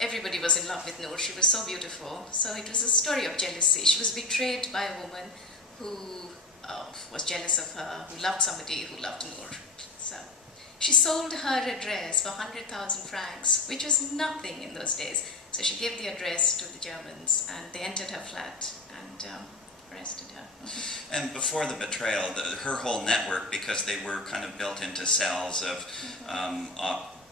everybody was in love with Noor. She was so beautiful. So it was a story of jealousy. She was betrayed by a woman who was jealous of her, who loved somebody who loved Noor. So she sold her address for 100,000 francs, which was nothing in those days. So she gave the address to the Germans, and they entered her flat and arrested her. And before the betrayal, her whole network, because they were kind of built into cells of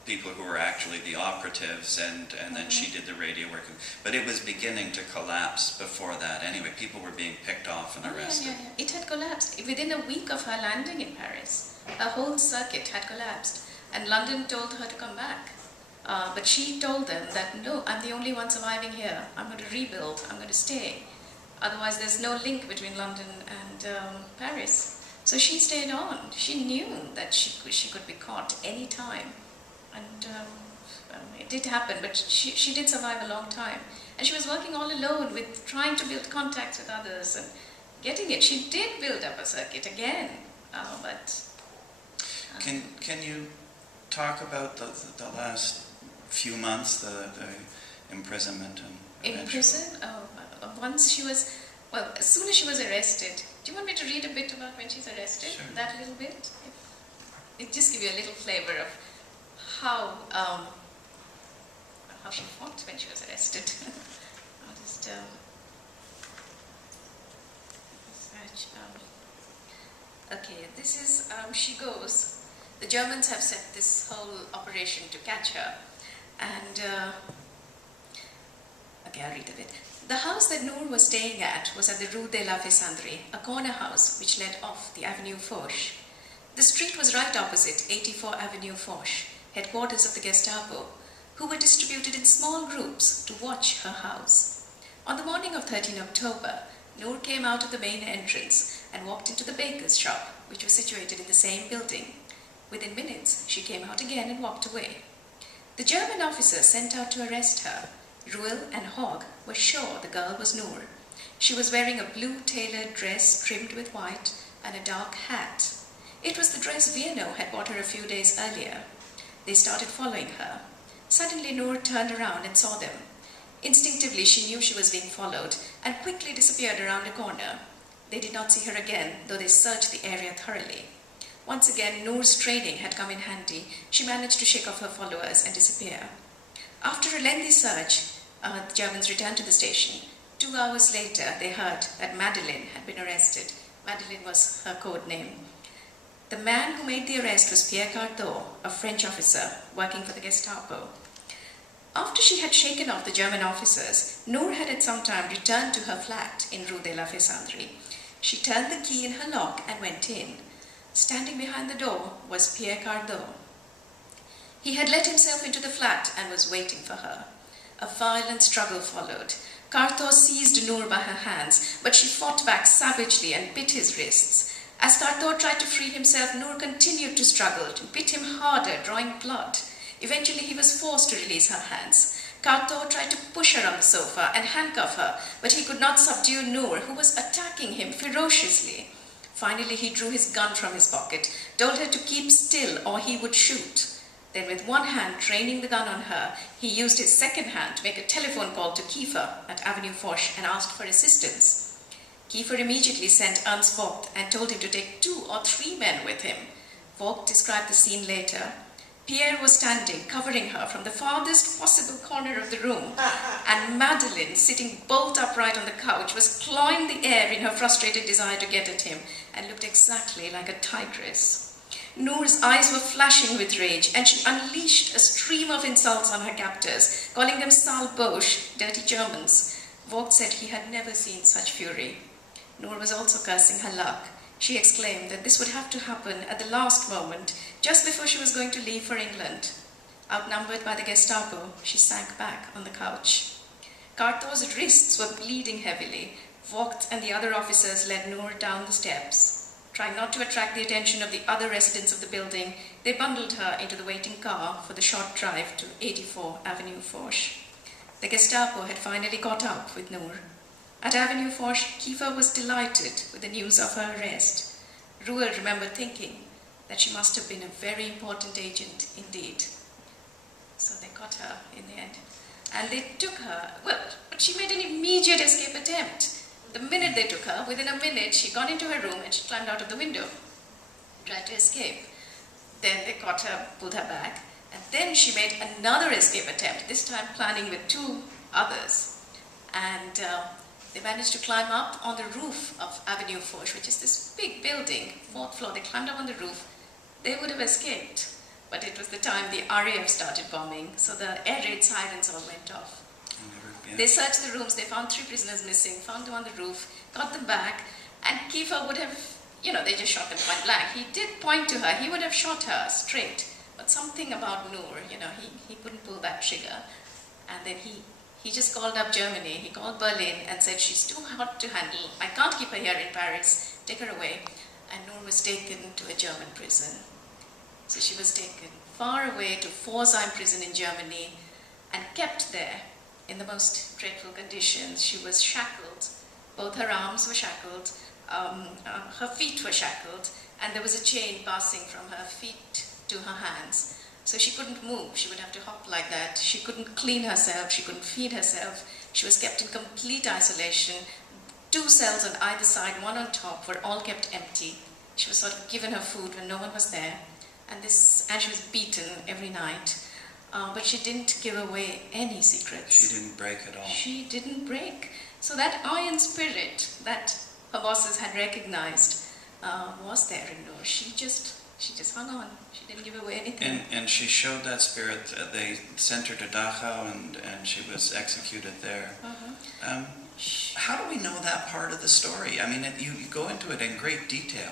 people who were actually the operatives, and then she did the radio work. But it was beginning to collapse before that. Anyway, people were being picked off and arrested. Yeah. It had collapsed. Within a week of her landing in Paris, her whole circuit had collapsed. And London told her to come back. But she told them that, no, I'm the only one surviving here. I'm going to rebuild. I'm going to stay. Otherwise, there's no link between London and Paris. So she stayed on. She knew that she could be caught any time. And it did happen, but she did survive a long time. And she was working all alone with trying to build contacts with others and getting it. She did build up a circuit again, but... Can you talk about the last few months, the imprisonment and in prison? Once she was... Well, as soon as she was arrested... Do you want me to read a bit about when she's arrested? Sure. That little bit? It just give you a little flavor of how she fought when she was arrested. I'll just search. Okay, this is, she goes. The Germans have set this whole operation to catch her. And, okay, I'll read a bit. The house that Noor was staying at was at the Rue de la Fessandrie, a corner house which led off the Avenue Foch. The street was right opposite 84 Avenue Foch, headquarters of the Gestapo, who were distributed in small groups to watch her house. On the morning of 13 October, Noor came out of the main entrance and walked into the baker's shop, which was situated in the same building. Within minutes, she came out again and walked away. The German officer sent out to arrest her, Ruel and Hogg, were sure the girl was Noor. She was wearing a blue tailored dress trimmed with white and a dark hat. It was the dress Viano had bought her a few days earlier. They started following her. Suddenly Noor turned around and saw them. Instinctively she knew she was being followed and quickly disappeared around a corner. They did not see her again, though they searched the area thoroughly. Once again, Noor's training had come in handy. She managed to shake off her followers and disappear. After a lengthy search, the Germans returned to the station. 2 hours later, they heard that Madeleine had been arrested. Madeleine was her code name. The man who made the arrest was Pierre Cardot, a French officer working for the Gestapo. After she had shaken off the German officers, Noor had at some time returned to her flat in Rue de la Fessandrie. She turned the key in her lock and went in. Standing behind the door was Pierre Cardot. He had let himself into the flat and was waiting for her. A violent struggle followed. Cardot seized Noor by her hands, but she fought back savagely and bit his wrists. As Cardot tried to free himself, Noor continued to struggle, bit him harder, drawing blood. Eventually he was forced to release her hands. Cardot tried to push her on the sofa and handcuff her, but he could not subdue Noor, who was attacking him ferociously. Finally he drew his gun from his pocket, told her to keep still or he would shoot. Then with one hand training the gun on her, he used his second hand to make a telephone call to Kiefer at Avenue Foch and asked for assistance. Kiefer immediately sent Ernst Vogt and told him to take 2 or 3 men with him. Vogt described the scene later. Pierre was standing, covering her from the farthest possible corner of the room, and Madeleine, sitting bolt upright on the couch, was clawing the air in her frustrated desire to get at him, and looked exactly like a tigress. Noor's eyes were flashing with rage, and she unleashed a stream of insults on her captors, calling them sale boches, dirty Germans. Vogt said he had never seen such fury. Noor was also cursing her luck. She exclaimed that this would have to happen at the last moment, just before she was going to leave for England. Outnumbered by the Gestapo, she sank back on the couch. Cardot's wrists were bleeding heavily. Vogt and the other officers led Noor down the steps. Trying not to attract the attention of the other residents of the building, they bundled her into the waiting car for the short drive to 84 Avenue Foch. The Gestapo had finally caught up with Noor. At Avenue Foch, Kiefer was delighted with the news of her arrest. Ruel remembered thinking that she must have been a very important agent indeed. So they caught her in the end. and they took her. Well, but she made an immediate escape attempt. The minute they took her, within a minute, she got into her room and she climbed out of the window, tried to escape. Then they caught her, pulled her back, and then she made another escape attempt, this time planning with 2 others. And they managed to climb up on the roof of Avenue Foch, which is this big building, 4th floor. They climbed up on the roof. They would have escaped, but it was the time the RAF started bombing, so the air raid sirens all went off. They searched the rooms, they found 3 prisoners missing, found them on the roof, got them back, and Kiefer would have, they just shot them point blank. He did point to her, he would have shot her straight, but something about Noor, he couldn't pull that trigger. And then he just called up Germany, he called Berlin and said, she's too hot to handle, I can't keep her here in Paris, take her away. And Noor was taken to a German prison. So she was taken far away to Pforzheim prison in Germany and kept there in the most dreadful conditions. She was shackled, both her arms were shackled, her feet were shackled, and there was a chain passing from her feet to her hands. So she couldn't move, she would have to hop like that. She couldn't clean herself, she couldn't feed herself. She was kept in complete isolation. 2 cells on either side, 1 on top, were all kept empty. She was sort of given her food when no one was there, and she was beaten every night. But she didn't give away any secrets. She didn't break at all. She didn't break. So that iron spirit that her bosses had recognized was there in Noor. She just hung on. She didn't give away anything. And she showed that spirit. They sent her to Dachau, and she was executed there. How do we know that part of the story? I mean, you go into it in great detail.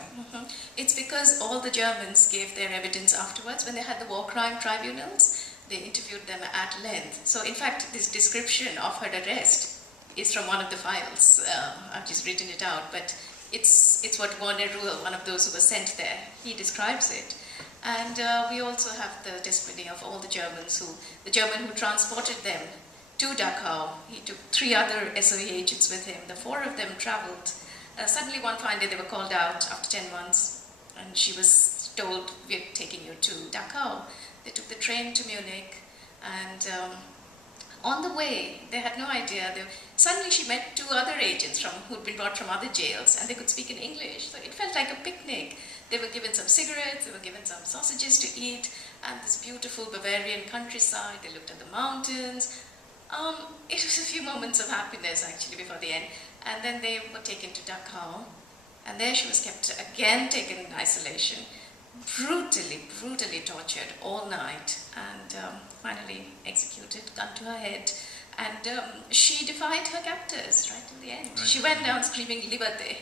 It's because all the Germans gave their evidence afterwards when they had the war crime tribunals. They interviewed them at length. So in fact, this description of her arrest is from one of the files. I've just written it out, but it's what Werner Ruhl, one of those who was sent there, he describes it. And we also have the testimony of all the Germans the German who transported them to Dachau. He took 3 other SOE agents with him. The 4 of them traveled. Suddenly one fine day they were called out after 10 months, and she was told, we're taking you to Dachau. They took the train to Munich, and on the way, they had no idea. Suddenly she met 2 other agents who'd been brought from other jails, and they could speak in English. So it felt like a picnic. They were given some cigarettes, they were given some sausages to eat, and this beautiful Bavarian countryside. They looked at the mountains. It was a few moments of happiness, actually, before the end. And then they were taken to Dachau, and there she was kept again, taken in isolation, brutally tortured all night, and finally executed, gun to her head. And she defied her captors right till the end. Right. She went down screaming "Liberté,"